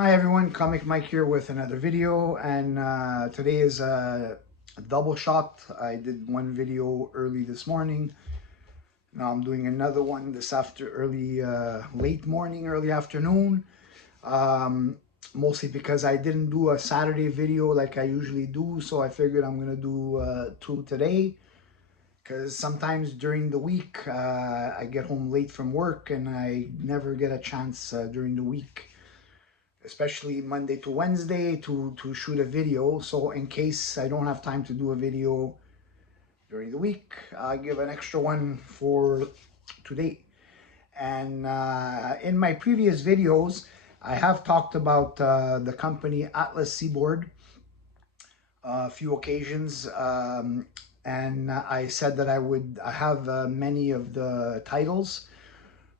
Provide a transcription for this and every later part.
Hi everyone, Comic Mike here with another video, and today is a double shot. I did one video early this morning. Now I'm doing another one this late morning, early afternoon. Um, Mostly because I didn't do a Saturday video like I usually do, so I figured I'm gonna do two today. Because sometimes during the week I get home late from work and I never get a chance during the week, especially Monday to Wednesday, to shoot a video. So in case I don't have time to do a video during the week, I give an extra one for today. And in my previous videos, I have talked about the company Atlas Seaboard a few occasions. And I said that I would have many of the titles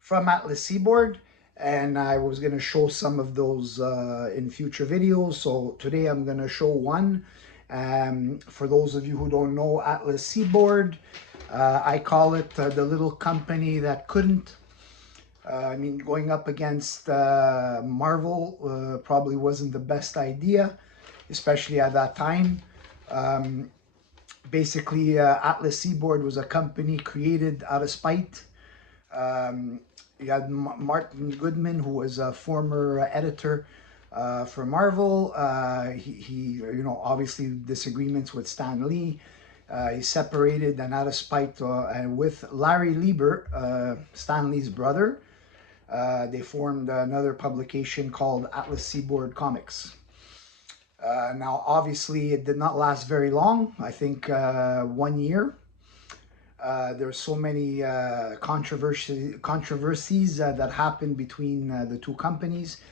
from Atlas Seaboard, and I was going to show some of those in future videos. So today I'm going to show one. For those of you who don't know Atlas Seaboard, I call it the little company that couldn't. I mean, going up against Marvel probably wasn't the best idea, especially at that time. Um, Basically, Atlas Seaboard was a company created out of spite. Um, you had Martin Goodman, who was a former editor for Marvel. Obviously disagreements with Stan Lee. He separated, and out of spite, and with Larry Lieber, Stan Lee's brother, they formed another publication called Atlas Seaboard Comics. Now, obviously, it did not last very long. I think 1 year. There's so many controversies that happened between the two companies.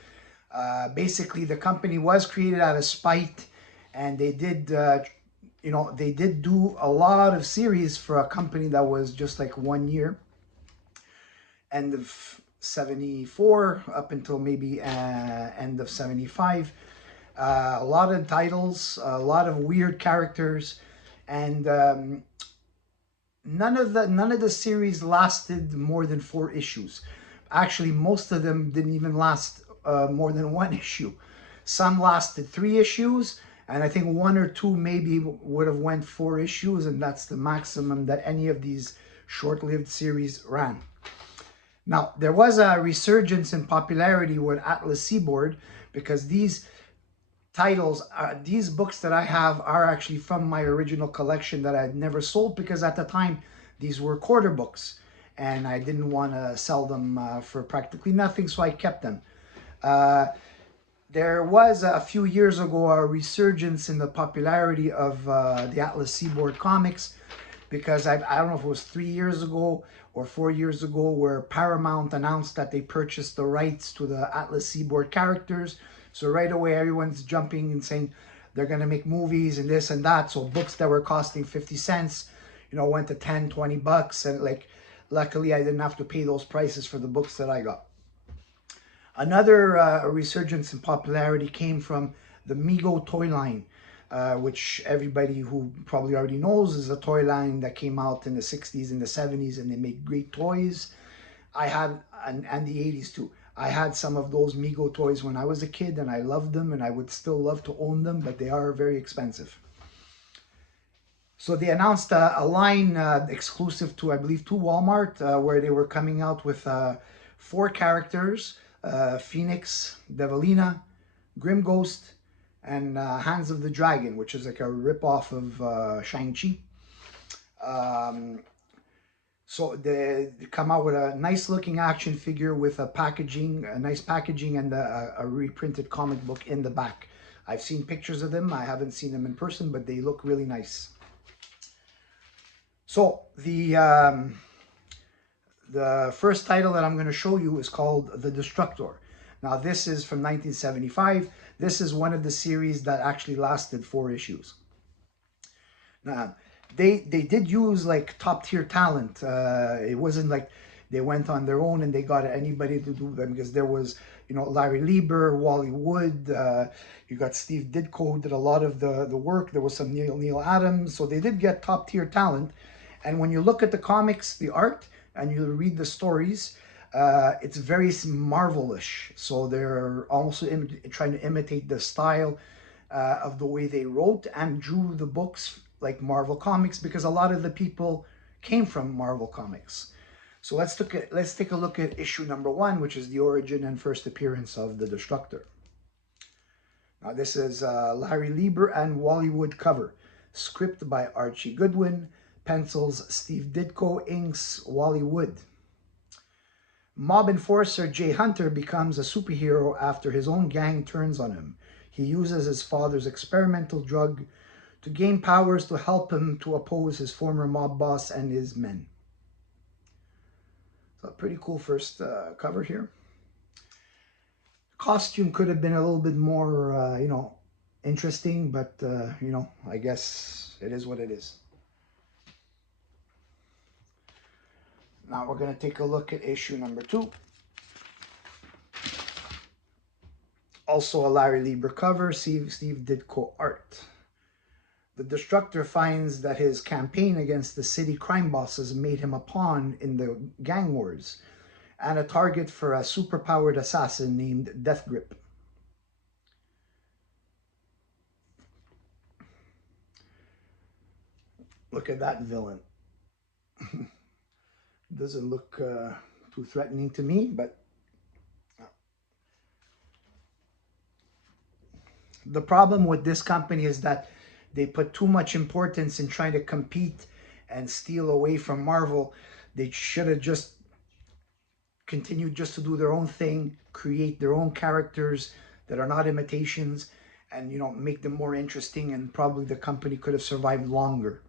Basically, the company was created out of spite, and they did, they did do a lot of series for a company that was just like 1 year, end of 74 up until maybe end of 75. A lot of titles, a lot of weird characters, and none of the series lasted more than 4 issues. Actually, most of them didn't even last more than one issue. Some lasted 3 issues, and I think one or two maybe would have went 4 issues, and that's the maximum that any of these short-lived series ran. Now, there was a resurgence in popularity with Atlas Seaboard because these titles, these books that I have are actually from my original collection that I had never sold, because at the time these were quarter books and I didn't want to sell them for practically nothing, so I kept them. There was a few years ago a resurgence in the popularity of the Atlas Seaboard comics, because I don't know if it was 3 years ago or 4 years ago, where Paramount announced that they purchased the rights to the Atlas Seaboard characters. So right away, everyone's jumping and saying they're going to make movies and this and that. So books that were costing 50 cents, went to 10, 20 bucks. And luckily, I didn't have to pay those prices for the books that I got. Another resurgence in popularity came from the Mego toy line, which everybody who probably already knows is a toy line that came out in the 60s and the 70s, and they make great toys. I had, and the 80s too. I had some of those Mego toys when I was a kid, and I loved them, and I would still love to own them, but they are very expensive. So they announced a line exclusive to, I believe, to Walmart, where they were coming out with 4 characters, Phoenix, Devilina, Grim Ghost, and Hands of the Dragon, which is like a rip-off of Shang-Chi. So they come out with a nice looking action figure with a nice packaging, and a reprinted comic book in the back. I've seen pictures of them. I haven't seen them in person, but they look really nice. So the first title that I'm going to show you is called The Destructor. Now this is from 1975. This is one of the series that actually lasted 4 issues. Now, they did use like top tier talent. It wasn't like they went on their own and they got anybody to do them, because there was, Larry Lieber, Wally Wood, you got Steve Ditko, who did a lot of the work. There was some Neil Adams. So they did get top tier talent. And when you look at the comics, the art, and you read the stories, It's very Marvelish, so they're also trying to imitate the style of the way they wrote and drew the books like Marvel Comics, because a lot of the people came from Marvel Comics. So let's take a look at issue number 1, which is the origin and first appearance of the Destructor. Now this is Larry Lieber and Wally Wood cover, script by Archie Goodwin, pencils Steve Ditko, inks Wally Wood. Mob enforcer Jay Hunter becomes a superhero after his own gang turns on him. He uses his father's experimental drug to gain powers to help him to oppose his former mob boss and his men. So a pretty cool first cover here. Costume could have been a little bit more, interesting, but, I guess it is what it is. Now we're going to take a look at issue number 2. Also a Larry Lieber cover, Steve Ditko art. The Destructor finds that his campaign against the city crime bosses made him a pawn in the gang wars and a target for a superpowered assassin named Death Grip. Look at that villain. Doesn't look too threatening to me, but the problem with this company is that they put too much importance in trying to compete and steal away from Marvel. They should have just continued just to do their own thing, create their own characters that are not imitations, and make them more interesting, and probably the company could have survived longer.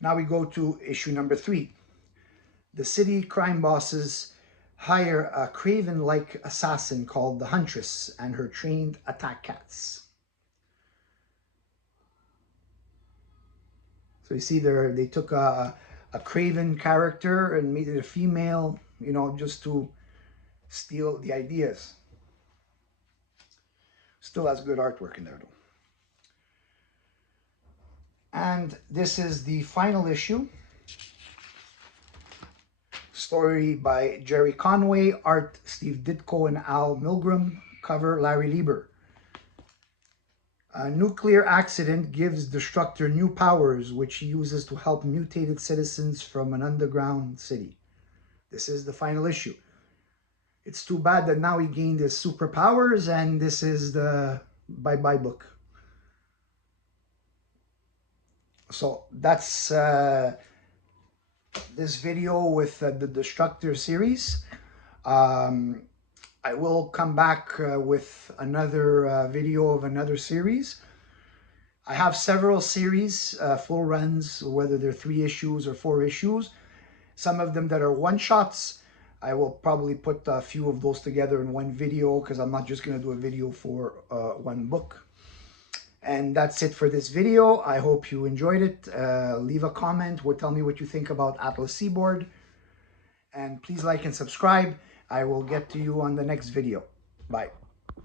Now we go to issue number 3. The city crime bosses hire a Craven-like assassin called the Huntress and her trained attack cats. So you see there, they took a Craven character and made it a female, just to steal the ideas. Still has good artwork in there though. And this is the final issue. Story by Jerry Conway, art Steve Ditko and Al Milgrom, cover Larry Lieber. A nuclear accident gives Destructor new powers, which he uses to help mutated citizens from an underground city. This is the final issue. It's too bad that now he gained his superpowers, and this is the bye-bye book. So that's this video with the Destructor series. I will come back with another video of another series. I have several series, full runs, whether they're 3 issues or 4 issues. Some of them that are one-shots. I will probably put a few of those together in one video, because I'm not just going to do a video for one book. And that's it for this video. I hope you enjoyed it. Leave a comment or tell me what you think about Atlas Seaboard. And please like and subscribe. I will get to you on the next video. Bye.